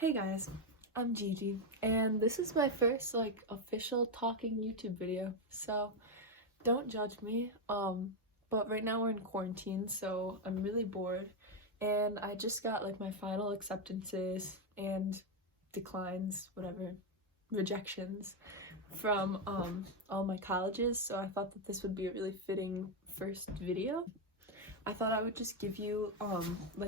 Hey guys, I'm Gigi, and this is my first official talking YouTube video, so don't judge me. But right now we're in quarantine, so I'm really bored, and I just got my final acceptances and declines, whatever, rejections from all my colleges, so I thought that this would be a really fitting first video. I thought I would just give you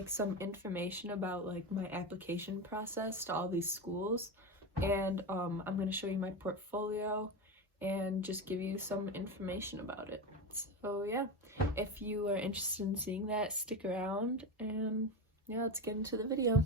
some information about my application process to all these schools, and I'm going to show you my portfolio and just give you some information about it. So yeah, if you are interested in seeing that, stick around, and yeah, let's get into the video.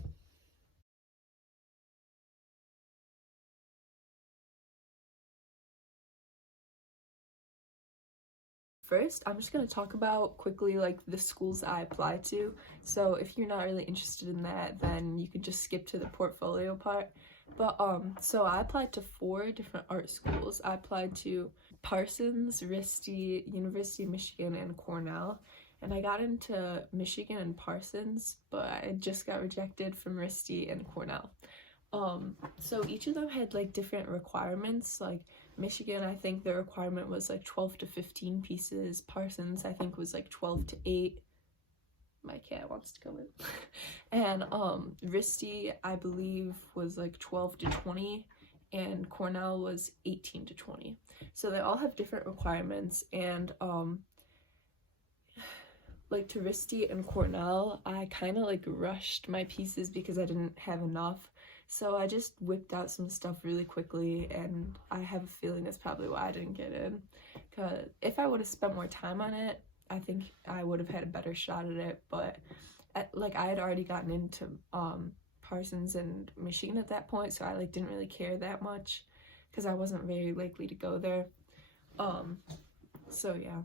First, I'm just going to talk about quickly the schools I applied to. So if you're not really interested in that, then you could just skip to the portfolio part. But so I applied to 4 different art schools. I applied to Parsons, RISD, University of Michigan, and Cornell. And I got into Michigan and Parsons, but I just got rejected from RISD and Cornell. So each of them had different requirements. Michigan, I think the requirement was 12 to 15 pieces. Parsons, I think, was 12 to 8. My cat wants to come in. And RISD, I believe, was 12 to 20, and Cornell was 18 to 20. So they all have different requirements, and to RISD and Cornell, I kind of rushed my pieces because I didn't have enough. So I just whipped out some stuff really quickly, and I have a feeling that's probably why I didn't get in. Because if I would have spent more time on it, I think I would have had a better shot at it. But I had already gotten into Parsons and Michigan at that point, so I didn't really care that much because I wasn't very likely to go there. So yeah.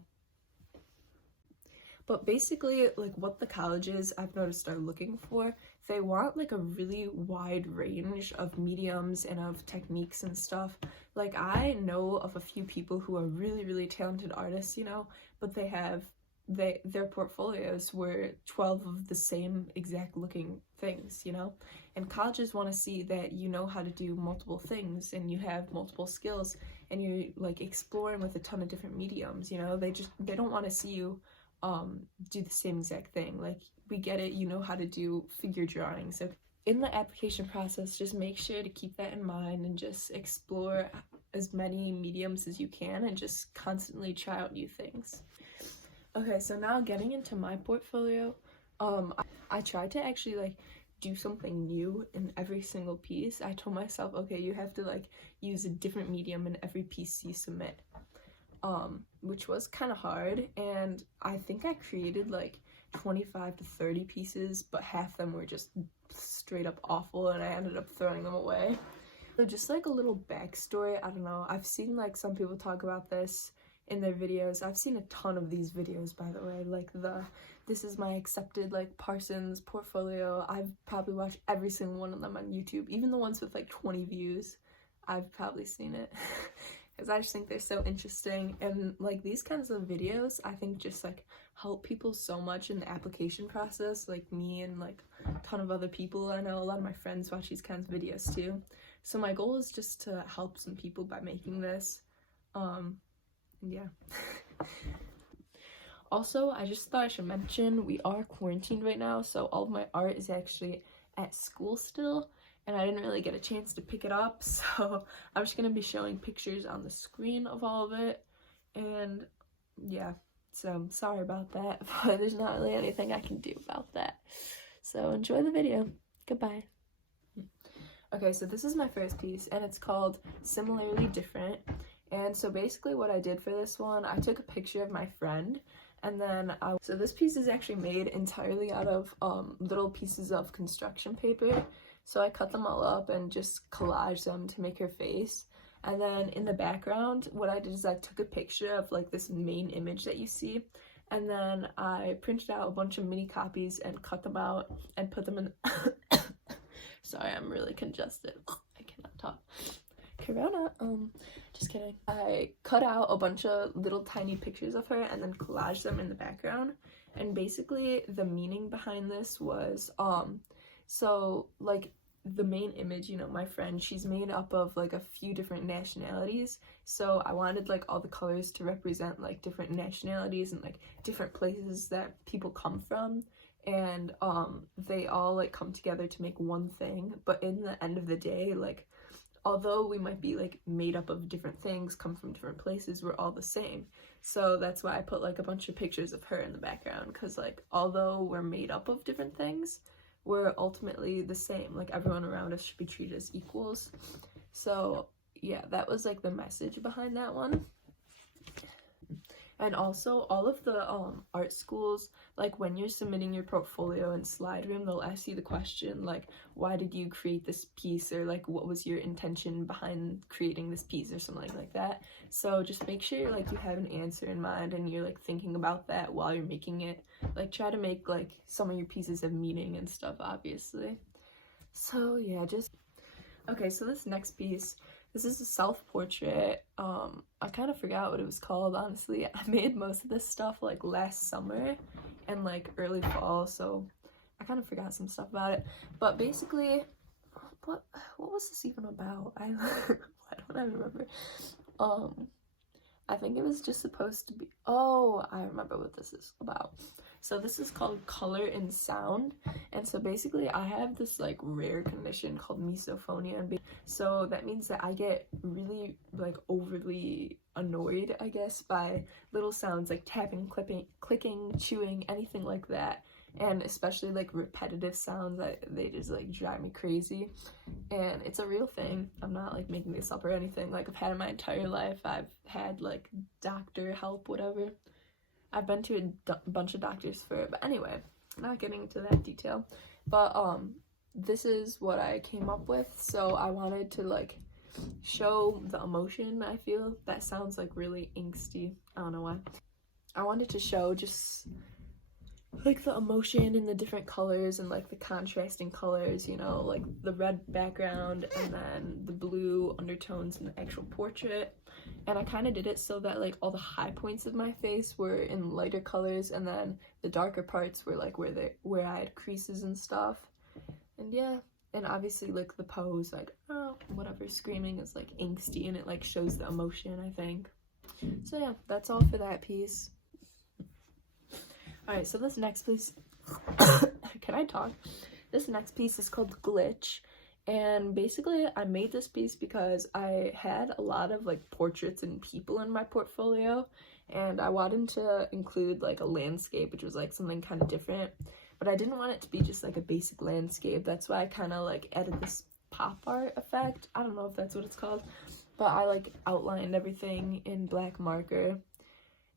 But basically, what the colleges I've noticed are looking for, they want a really wide range of mediums and of techniques and stuff. I know of a few people who are really, really talented artists, but their portfolios were 12 of the same exact looking things, and colleges want to see that you know how to do multiple things and you have multiple skills and you're exploring with a ton of different mediums. They don't want to see you do the same exact thing. We get it, you know how to do figure drawing. So in the application process, just make sure to keep that in mind and just explore as many mediums as you can and just constantly try out new things. Okay, so now getting into my portfolio, I tried to actually do something new in every single piece. I told myself, okay, you have to use a different medium in every piece you submit. Which was kind of hard, and I think I created 25 to 30 pieces, but half them were just straight up awful and I ended up throwing them away. So just a little backstory, I don't know, I've seen some people talk about this in their videos. I've seen a ton of these videos, by the way, this is my accepted Parsons portfolio. I've probably watched every single one of them on YouTube, even the ones with 20 views. I've probably seen it. Because I just think they're so interesting, and these kinds of videos I think just help people so much in the application process, me and a ton of other people. I know a lot of my friends watch these kinds of videos too, so my goal is just to help some people by making this. Yeah. Also, I just thought I should mention we are quarantined right now, so all of my art is actually at school still, and I didn't really get a chance to pick it up, so I'm just going to be showing pictures on the screen of all of it, and yeah, so sorry about that, but there's not really anything I can do about that. So enjoy the video. Goodbye. Okay, so this is my first piece, and it's called Similarly Different, and so basically what I did for this one, I took a picture of my friend, and then so this piece is actually made entirely out of little pieces of construction paper. So I cut them all up and just collaged them to make her face. And then in the background, what I did is I took a picture of this main image that you see. And then I printed out a bunch of mini copies and cut them out and put them in. Sorry, I'm really congested. I cannot talk. Corona. Just kidding. I cut out a bunch of little tiny pictures of her and then collaged them in the background. And basically the meaning behind this was, so the main image, you know, my friend, she's made up of like a few different nationalities, so I wanted like all the colors to represent like different nationalities and like different places that people come from, and they all like come together to make one thing. But in the end of the day, like, although we might be like made up of different things, come from different places, we're all the same. So that's why I put like a bunch of pictures of her in the background, because like although we're made up of different things, we're ultimately the same. Like, everyone around us should be treated as equals. So yeah, that was like the message behind that one. And also, all of the art schools, like when you're submitting your portfolio in Slide Room, they'll ask you the question like, why did you create this piece, or like what was your intention behind creating this piece, or something like that. So just make sure like you have an answer in mind and you're like thinking about that while you're making it. Like, try to make like some of your pieces have meaning and stuff, obviously. So yeah, just okay, so this next piece, this is a self-portrait. I kind of forgot what it was called, honestly. I made most of this stuff like last summer and like early fall, so I kind of forgot some stuff about it. But basically, what was this even about? Why don't I remember? I think it was just supposed to be, oh, I remember what this is about. So this is called Color and Sound, and so basically I have this like rare condition called misophonia, so that means that I get really like overly annoyed, I guess, by little sounds like tapping, clicking, chewing, anything like that, and especially like repetitive sounds, they just like drive me crazy. And it's a real thing. I'm not like making this up or anything. Like, I've had it my entire life. I've had like doctor help, whatever. I've been to a bunch of doctors for it, but anyway, not getting into that detail. But this is what I came up with. So I wanted to like show the emotion I feel. That sounds like really angsty. I don't know why. I wanted to show just like the emotion in the different colors and like the contrasting colors, you know, like the red background and then the blue undertones in the actual portrait. And I kind of did it so that like all the high points of my face were in lighter colors, and then the darker parts were like where I had creases and stuff. And yeah, and obviously like the pose, like, oh, whatever, screaming is like angsty, and it like shows the emotion, I think. So yeah, that's all for that piece. Alright, so this next piece, can I talk? This next piece is called Glitch, and basically I made this piece because I had a lot of like portraits and people in my portfolio, and I wanted to include like a landscape, which was like something kind of different, but I didn't want it to be just like a basic landscape. That's why I kind of like added this pop art effect. I don't know if that's what it's called, but I like outlined everything in black marker.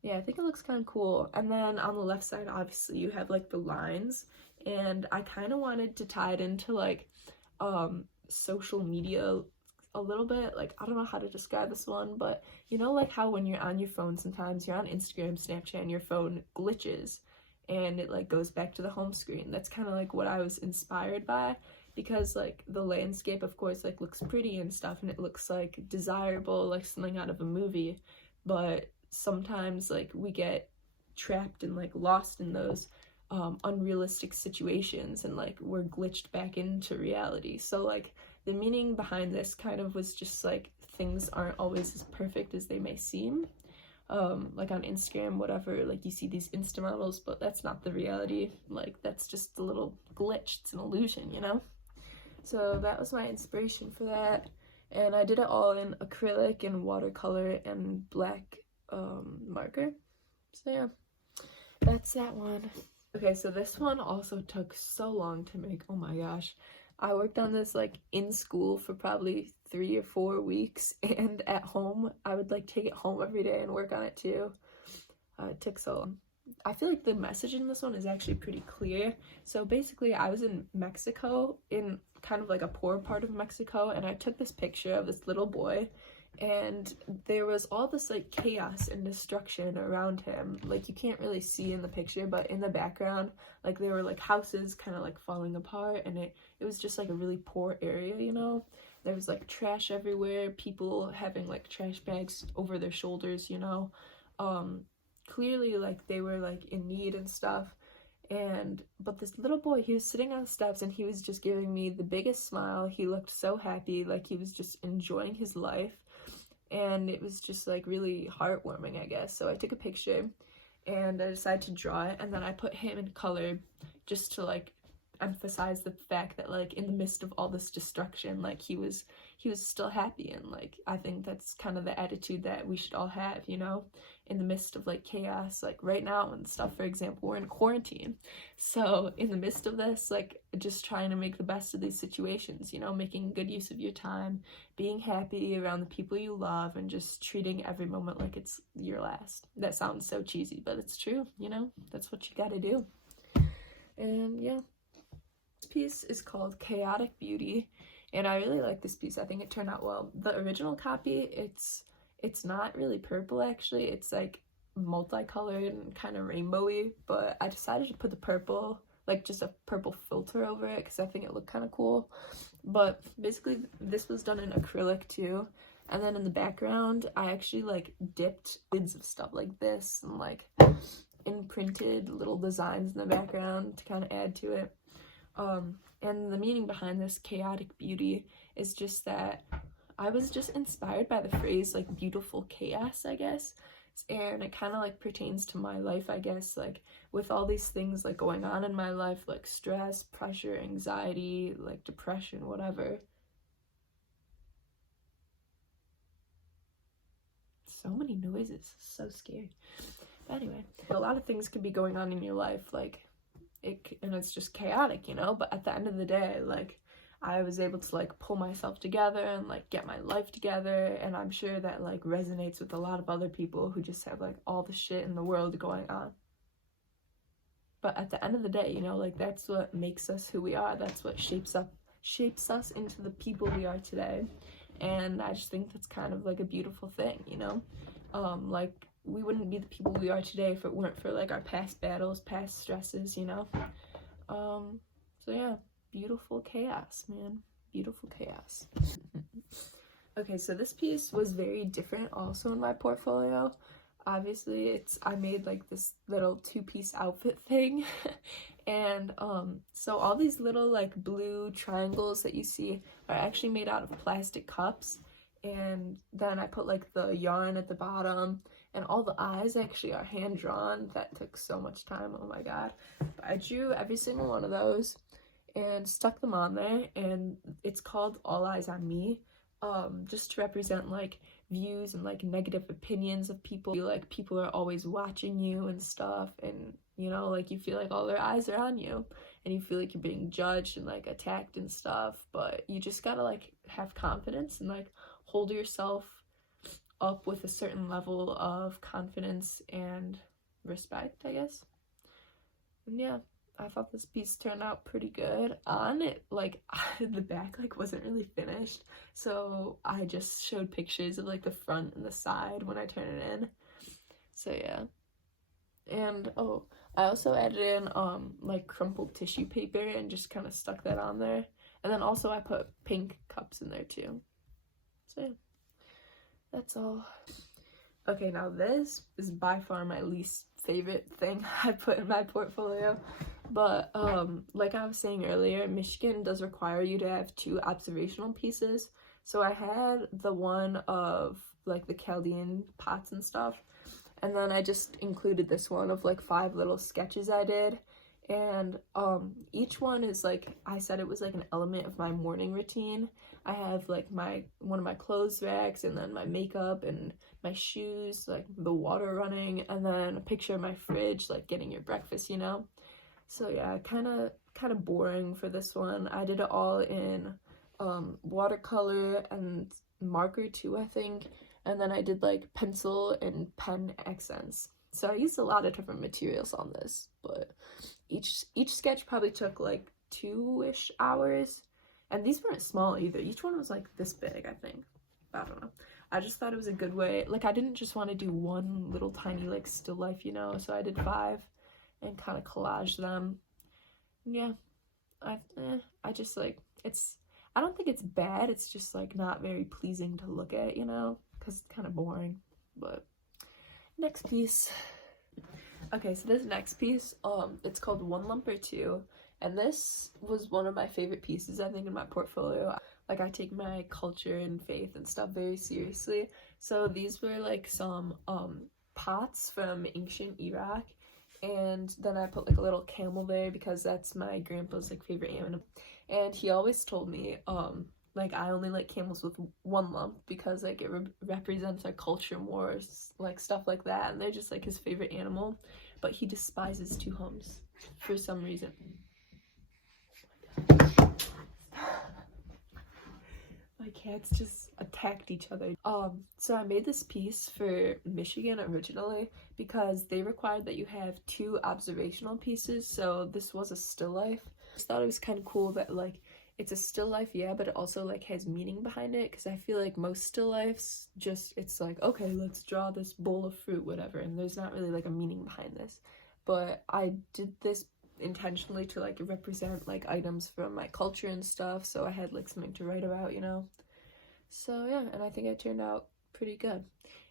Yeah, I think it looks kind of cool. And then on the left side, obviously, you have like the lines, and I kind of wanted to tie it into like social media a little bit. Like, I don't know how to describe this one, but you know, like how when you're on your phone, sometimes you're on Instagram, Snapchat, and your phone glitches and it like goes back to the home screen. That's kind of like what I was inspired by, because like the landscape, of course, like looks pretty and stuff, and it looks like desirable, like something out of a movie, but sometimes like we get trapped and like lost in those unrealistic situations, and like we're glitched back into reality. So like the meaning behind this kind of was just like things aren't always as perfect as they may seem. Like on Instagram, whatever, like you see these Insta models, but that's not the reality. Like, that's just a little glitch, it's an illusion, you know? So that was my inspiration for that, and I did it all in acrylic and watercolor and black marker. So yeah, that's that one. Okay, so this one also took so long to make. Oh my gosh, I worked on this like in school for probably 3 or 4 weeks, and at home I would like take it home every day and work on it too. It took so long. I feel like the message in this one is actually pretty clear. So basically, I was in Mexico, in kind of like a poor part of Mexico, and I took this picture of this little boy, and there was all this like chaos and destruction around him. Like, you can't really see in the picture, but in the background, like there were like houses kind of like falling apart, and it was just like a really poor area, you know? There was like trash everywhere, people having like trash bags over their shoulders, you know? Clearly like they were like in need and stuff. But this little boy, he was sitting on the steps and he was just giving me the biggest smile. He looked so happy, like he was just enjoying his life, and it was just like really heartwarming, I guess. So I took a picture and I decided to draw it, and then I put him in color just to like emphasize the fact that like in the midst of all this destruction, like he was still happy. And like I think that's kind of the attitude that we should all have, you know, in the midst of like chaos, like right now and stuff. For example, we're in quarantine, so in the midst of this, like just trying to make the best of these situations, you know, making good use of your time, being happy around the people you love, and just treating every moment like it's your last. That sounds so cheesy, but it's true, you know, that's what you gotta do. And yeah, this piece is called Chaotic Beauty, and I really like this piece. I think it turned out well. The original copy, it's not really purple, actually. It's like multicolored and kind of rainbowy, but I decided to put the purple, like just a purple filter over it, because I think it looked kind of cool. But basically this was done in acrylic too, and then in the background I actually like dipped bits of stuff like this and like imprinted little designs in the background to kind of add to it. And the meaning behind this chaotic beauty is just that I was just inspired by the phrase like beautiful chaos, I guess, and it kind of like pertains to my life, I guess, like with all these things like going on in my life, like stress, pressure, anxiety, like depression, whatever. So many noises, so scary. But anyway, a lot of things can be going on in your life, like and it's just chaotic, you know, but at the end of the day, like I was able to like pull myself together and like get my life together, and I'm sure that like resonates with a lot of other people who just have like all the shit in the world going on. But at the end of the day, you know, like that's what makes us who we are. That's what shapes us into the people we are today. And I just think that's kind of like a beautiful thing, you know. Like we wouldn't be the people we are today if it weren't for like our past battles, past stresses, you know. So yeah, beautiful chaos, man. Beautiful chaos. Okay, so this piece was very different also in my portfolio. Obviously, I made like this little two-piece outfit thing. And so all these little like blue triangles that you see are actually made out of plastic cups. And then I put like the yarn at the bottom, and all the eyes actually are hand drawn. That took so much time, oh my god. But I drew every single one of those and stuck them on there, and it's called All Eyes on Me, just to represent like views and like negative opinions of people. You feel like people are always watching you and stuff, and you know, like you feel like all their eyes are on you, and you feel like you're being judged and like attacked and stuff. But you just gotta like have confidence and like hold yourself up with a certain level of confidence and respect, I guess. And yeah, I thought this piece turned out pretty good. On it, like the back like wasn't really finished, so I just showed pictures of like the front and the side when I turn it in. So yeah. And oh, I also added in like crumpled tissue paper and just kind of stuck that on there. And then also I put pink cups in there too. So yeah, that's all. Okay, now this is by far my least favorite thing I put in my portfolio. But like I was saying earlier, Michigan does require you to have 2 observational pieces. So I had the one of like the Chaldean pots and stuff, and then I just included this one of like 5 little sketches I did. And each one is like, I said it was like an element of my morning routine. I have like one of my clothes racks, and then my makeup and my shoes, like the water running, and then a picture of my fridge, like getting your breakfast, you know. So yeah, kind of boring for this one. I did it all in watercolor and marker too, I think, and then I did like pencil and pen accents. So I used a lot of different materials on this, but each sketch probably took like 2-ish hours, and these weren't small either. Each one was like this big, I think. I don't know. I just thought it was a good way, like I didn't just want to do one little tiny like still life, you know, so I did 5 and kind of collage them. Yeah, I just like, I don't think it's bad, it's just like not very pleasing to look at, you know, because it's kind of boring. But next piece. Okay, so this next piece, it's called One Lump or Two, and this was one of my favorite pieces, I think, in my portfolio. Like, I take my culture and faith and stuff very seriously. So these were like some pots from ancient Iraq, and then I put like a little camel there because that's my grandpa's like favorite animal. And he always told me like I only like camels with one lump because like it represents our culture more, like stuff like that, and they're just like his favorite animal. But he despises two humps for some reason. My cats just attacked each other. So I made this piece for Michigan originally because they required that you have two observational pieces, so this was a still life. I just thought it was kind of cool that like it's a still life, yeah, but it also like has meaning behind it, because I feel like most still lifes just, it's like, okay, let's draw this bowl of fruit, whatever, and there's not really like a meaning behind this. But I did this intentionally to like represent like items from my culture and stuff, so I had like something to write about, you know. So yeah, and I think it turned out pretty good.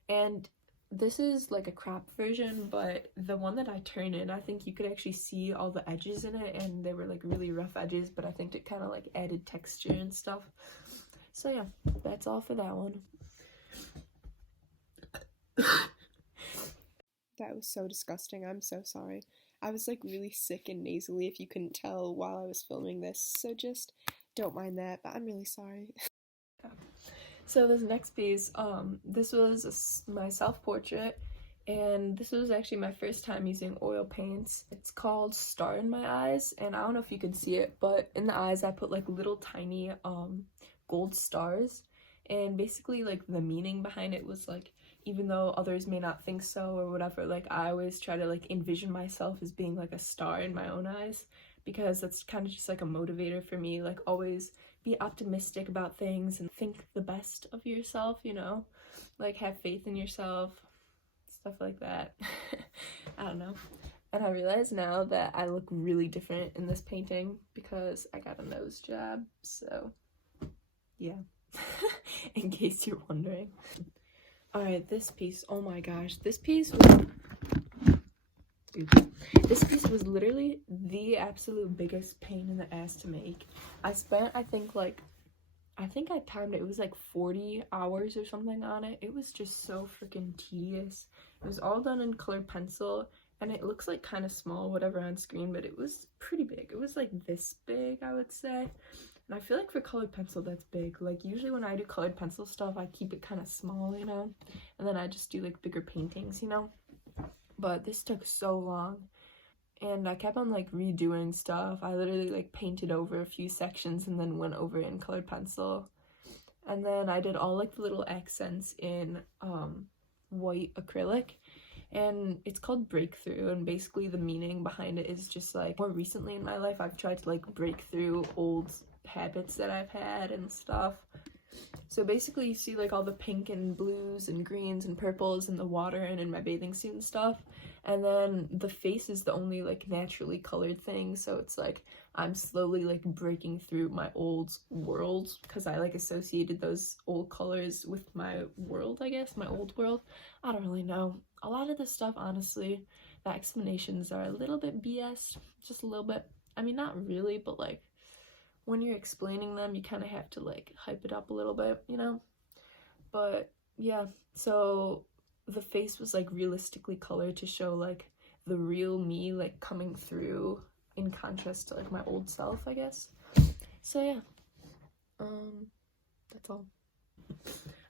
And this is like a crop version, but the one that I turned in, I think you could actually see all the edges in it, and they were like really rough edges, but I think it kind of like added texture and stuff. So yeah, that's all for that one. That was so disgusting. I'm so sorry. I was like really sick and nasally, if you couldn't tell while I was filming this, so just don't mind that, but I'm really sorry. So this next piece, this was my self-portrait, and this was actually my first time using oil paints. It's called Star in My Eyes, and I don't know if you can see it, but in the eyes I put like little tiny gold stars, and basically like the meaning behind it was like, even though others may not think so or whatever, like I always try to like envision myself as being like a star in my own eyes, because that's kind of just like a motivator for me, like always be optimistic about things and think the best of yourself, you know, like have faith in yourself, stuff like that. I don't know. And I realize now that I look really different in this painting because I got a nose job, so yeah. In case you're wondering. Alright, this piece, oh my gosh, this piece was literally the absolute biggest pain in the ass to make. I spent, I think I timed it, it was like 40 hours or something on it. It was just so freaking tedious. It was all done in colored pencil, and it looks like kind of small, whatever, on screen, but it was pretty big. It was like this big, I would say. And I feel like for colored pencil, that's big. Like, usually when I do colored pencil stuff, I keep it kind of small, you know? And then I just do, like, bigger paintings, you know? But this took so long. And I kept on, like, redoing stuff. I literally, like, painted over a few sections and then went over it in colored pencil. And then I did all, like, the little accents in white acrylic. And it's called Breakthrough, and basically the meaning behind it is just, like, more recently in my life, I've tried to, like, break through old habits that I've had and stuff. So basically you see like all the pink and blues and greens and purples in the water and in my bathing suit and stuff, and then the face is the only like naturally colored thing, so it's like I'm slowly like breaking through my old world because I like associated those old colors with my world, I guess, my old world. I don't really know. A lot of this stuff, honestly, the explanations are a little bit BS, just a little bit. I mean, not really, but like when you're explaining them, you kind of have to like hype it up a little bit, you know? But yeah, so the face was like realistically colored to show like the real me like coming through in contrast to like my old self, I guess. So yeah, that's all.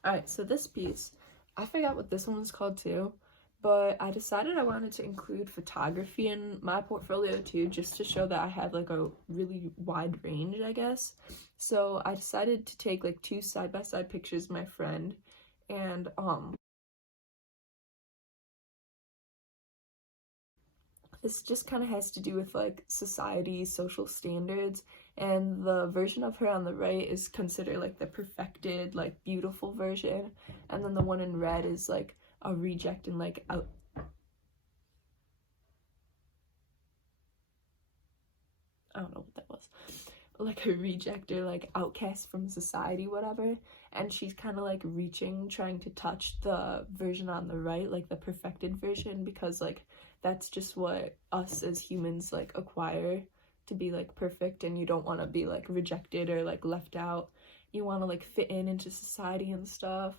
Alright, so this piece, I forgot what this one was called too, but I decided I wanted to include photography in my portfolio too, just to show that I have like a really wide range, I guess. So I decided to take like 2 side-by-side pictures of my friend, and this just kind of has to do with like society, social standards, and the version of her on the right is considered like the perfected, like beautiful version, and then the one in red is like a reject and like out. I don't know what that was. Like a reject or like outcast from society, whatever. And she's kind of like reaching, trying to touch the version on the right, like the perfected version, because like that's just what us as humans like acquire to be like perfect, and you don't want to be like rejected or like left out. You want to like fit in into society and stuff.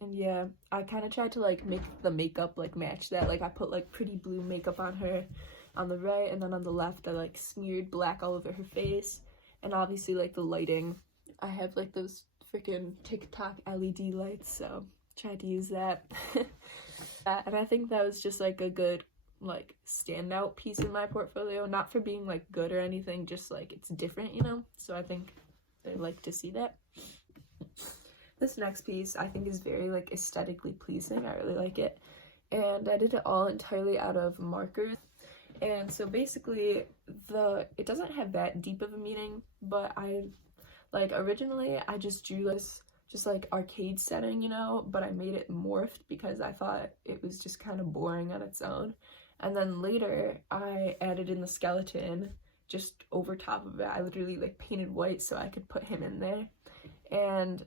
And yeah, I kind of tried to like make the makeup like match that. Like I put like pretty blue makeup on her on the right, and then on the left I like smeared black all over her face. And obviously like the lighting, I have like those freaking TikTok LED lights, so tried to use that. And I think that was just like a good like standout piece in my portfolio, not for being like good or anything, just like it's different, you know. So I think they like to see that. This next piece I think is very like aesthetically pleasing. I really like it, and I did it all entirely out of markers. And so basically it doesn't have that deep of a meaning, but I like originally I just drew this just like arcade setting, you know, but I made it morphed because I thought it was just kind of boring on its own. And then later I added in the skeleton just over top of it. I literally like painted white so I could put him in there. And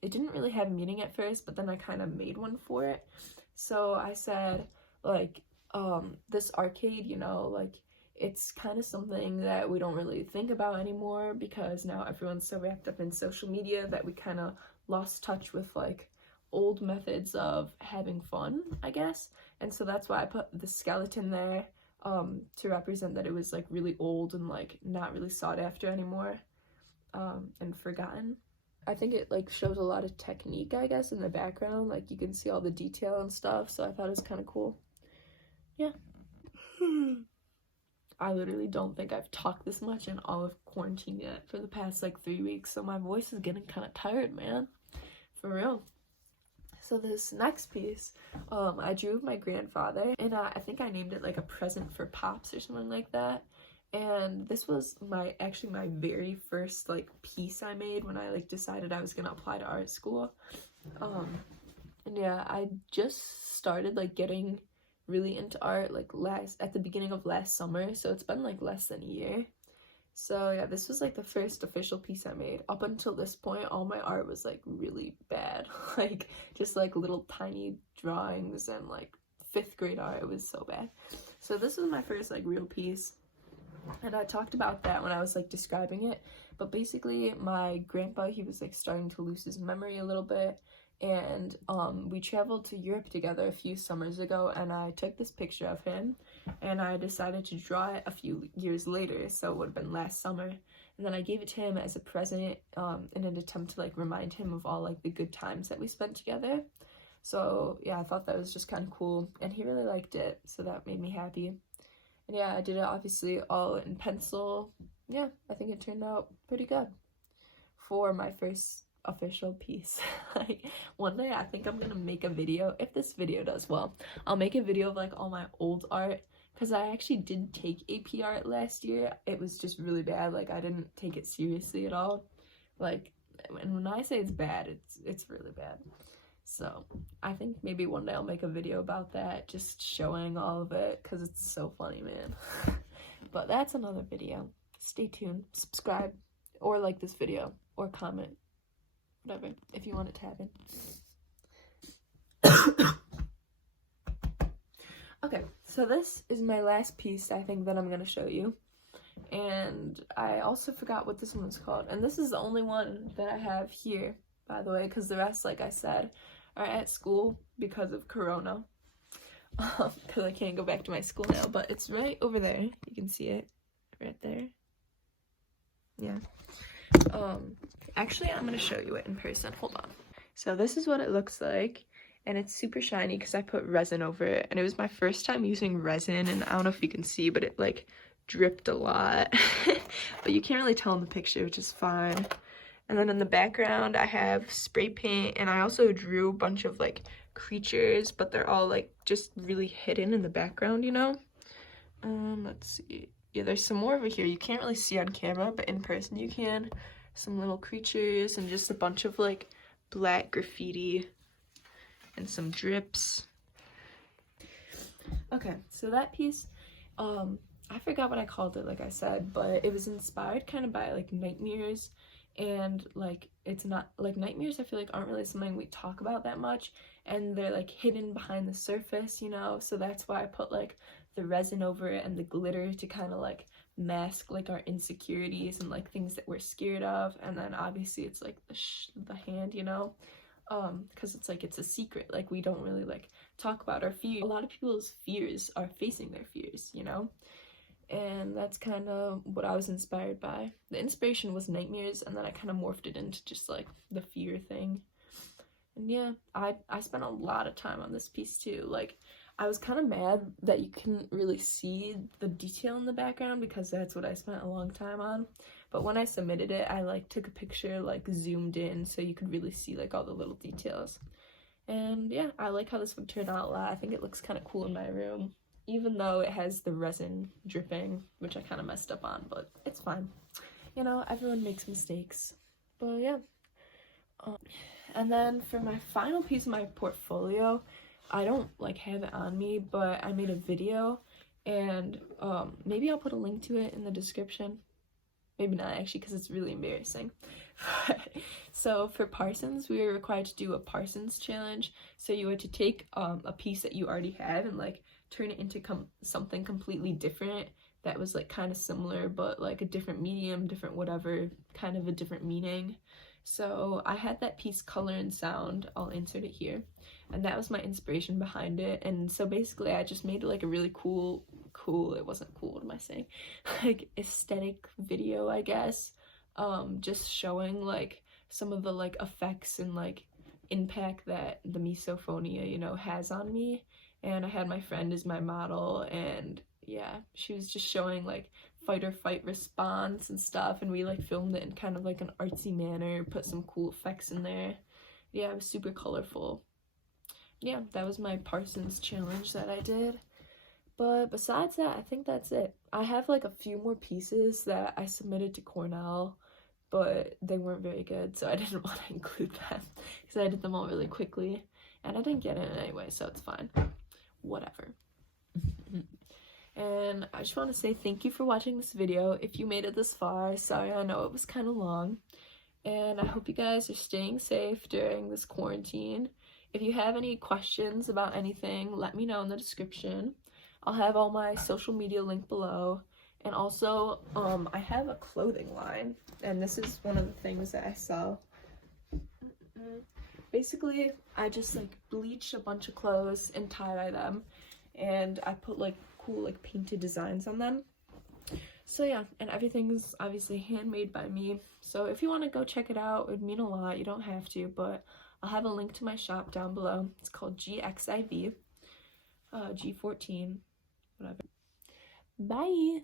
it didn't really have meaning at first, but then I kind of made one for it. So I said like this arcade, you know, like it's kind of something that we don't really think about anymore because now everyone's so wrapped up in social media that we kind of lost touch with like old methods of having fun, I guess. And so that's why I put the skeleton there to represent that it was like really old and like not really sought after anymore, and forgotten. I think it like shows a lot of technique, I guess, in the background. Like you can see all the detail and stuff, so I thought it was kind of cool. Yeah. I literally don't think I've talked this much in all of quarantine yet for the past like 3 weeks, so my voice is getting kind of tired, man. For real. So this next piece, I drew with my grandfather, and I think I named it like a present for Pops or something like that. And this was my very first like piece I made when I like decided I was gonna apply to art school. And yeah, I just started like getting really into art like at the beginning of last summer, so it's been like less than a year. So yeah, this was like the first official piece I made. Up until this point, all my art was like really bad. Like just like little tiny drawings and like 5th grade art. It was so bad. So this was my first like real piece. And I talked about that when I was like describing it. But basically my grandpa, he was like starting to lose his memory a little bit. And we traveled to Europe together a few summers ago, and I took this picture of him, and I decided to draw it a few years later, so it would have been last summer. And then I gave it to him as a present in an attempt to like remind him of all like the good times that we spent together. So yeah, I thought that was just kind of cool, and he really liked it, so that made me happy. And yeah, I did it obviously all in pencil. Yeah, I think it turned out pretty good for my first official piece. Like one day I think I'm gonna make a video, if this video does well, I'll make a video of like all my old art, because I actually did take AP art last year. It was just really bad. Like I didn't take it seriously at all. Like, and when I say it's bad, it's really bad. So I think maybe one day I'll make a video about that, just showing all of it, because it's so funny, man. But that's another video. Stay tuned, subscribe, or like this video, or comment, whatever, if you want it to happen. Okay, so this is my last piece I think that I'm gonna show you, and I also forgot what this one was called, and this is the only one that I have here, by the way, because the rest, like I said, are at school because of Corona, because I can't go back to my school now. But it's right over there, you can see it right there. Yeah. Actually I'm gonna show you it in person. Hold on. So this is what it looks like, and it's super shiny because I put resin over it, and it was my first time using resin, and I don't know if you can see, but it like dripped a lot. But you can't really tell in the picture, which is fine. And then in the background I have spray paint, and I also drew a bunch of like creatures, but they're all like just really hidden in the background, you know. Let's see. Yeah, there's some more over here. You can't really see on camera, but in person you can. Some little creatures and just a bunch of like black graffiti and some drips. Okay, so that piece, I forgot what I called it, like I said, but it was inspired kind of by like nightmares, and like it's not like nightmares, I feel like aren't really something we talk about that much, and they're like hidden behind the surface, you know. So that's why I put like the resin over it and the glitter to kind of like mask like our insecurities and like things that we're scared of. And then obviously it's like the hand, you know, because it's like it's a secret, like we don't really like talk about our fears. A lot of people's fears are facing their fears, you know, and that's kind of what I was inspired by. The inspiration was nightmares, and then I kind of morphed it into just like the fear thing. And yeah, I spent a lot of time on this piece too. Like, I was kind of mad that you couldn't really see the detail in the background because that's what I spent a long time on. But when I submitted it, I like took a picture, like zoomed in so you could really see like all the little details. And yeah, I like how this would turn out a lot. I think it looks kind of cool in my room, even though it has the resin dripping, which I kind of messed up on, but it's fine. You know, everyone makes mistakes. But yeah. And then for my final piece of my portfolio, I don't like have it on me, but I made a video, and maybe I'll put a link to it in the description. Maybe not actually, because it's really embarrassing. So for Parsons, we were required to do a Parsons challenge. So you had to take a piece that you already had and like turn it into something completely different that was like kind of similar, but like a different medium, different whatever, kind of a different meaning. So I had that piece Color and Sound, I'll insert it here, and that was my inspiration behind it. And so basically I just made like a really cool, it wasn't cool, what am I saying, like aesthetic video, I guess, just showing like some of the like effects and like impact that the misophonia, you know, has on me. And I had my friend as my model, and yeah, she was just showing like fight or flight response and stuff, and we like filmed it in kind of like an artsy manner, put some cool effects in there. Yeah, it was super colorful. Yeah, that was my Parsons challenge that I did. But besides that, I think that's it. I have like a few more pieces that I submitted to Cornell, but they weren't very good, so I didn't want to include them because I did them all really quickly, and I didn't get it anyway, so it's fine. Whatever. And I just want to say thank you for watching this video. If you made it this far, sorry, I know it was kind of long. And I hope you guys are staying safe during this quarantine. If you have any questions about anything, let me know in the description. I'll have all my social media linked below. And also, I have a clothing line, and this is one of the things that I sell. Basically, I just like bleach a bunch of clothes and tie-dye them, and I put like cool like painted designs on them. So yeah, and everything's obviously handmade by me. So if you want to go check it out, it would mean a lot. You don't have to, but I'll have a link to my shop down below. It's called GXIV, G14, whatever. Bye!